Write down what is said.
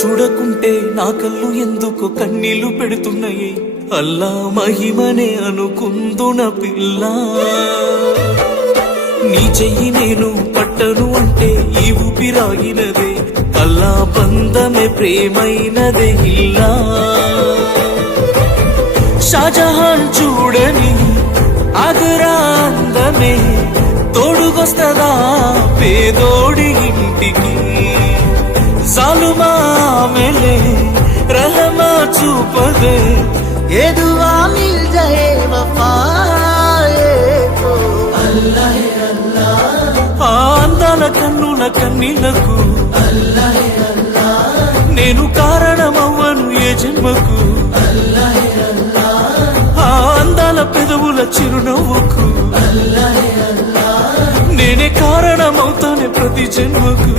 చూడకుంటే నా కళ్ళు ఎందుకు కన్నీళ్లు పెడుతున్నాయి అల్లా మహిమనే అనుకుందున పిల్ల నీ చెయ్యి నేను పట్టను అంటే ఈ ఊపిరాగినదే అల్లా బంధమే ప్రేమైనదే ఇల్లా షాజహాన్ చూడని ఆగ్రా అందమే తోడుకొస్తదా పేదోడి ఇంటికి జాలుమా మెలే रहमा चूपदे ये दुआ मिल जाए वफाए तो अल्लाह अल्लाह అందాల కన్నుల కన్నీళ్లకు अल्लाह अल्लाह నేను కారణమవ్వను ఏ జన్మకు अल्लाह अल्लाह అందాల పెదవుల చిరునవ్వుకు अल्लाह अल्लाह నేనే కారణమవుతానే ప్రతి జన్మకు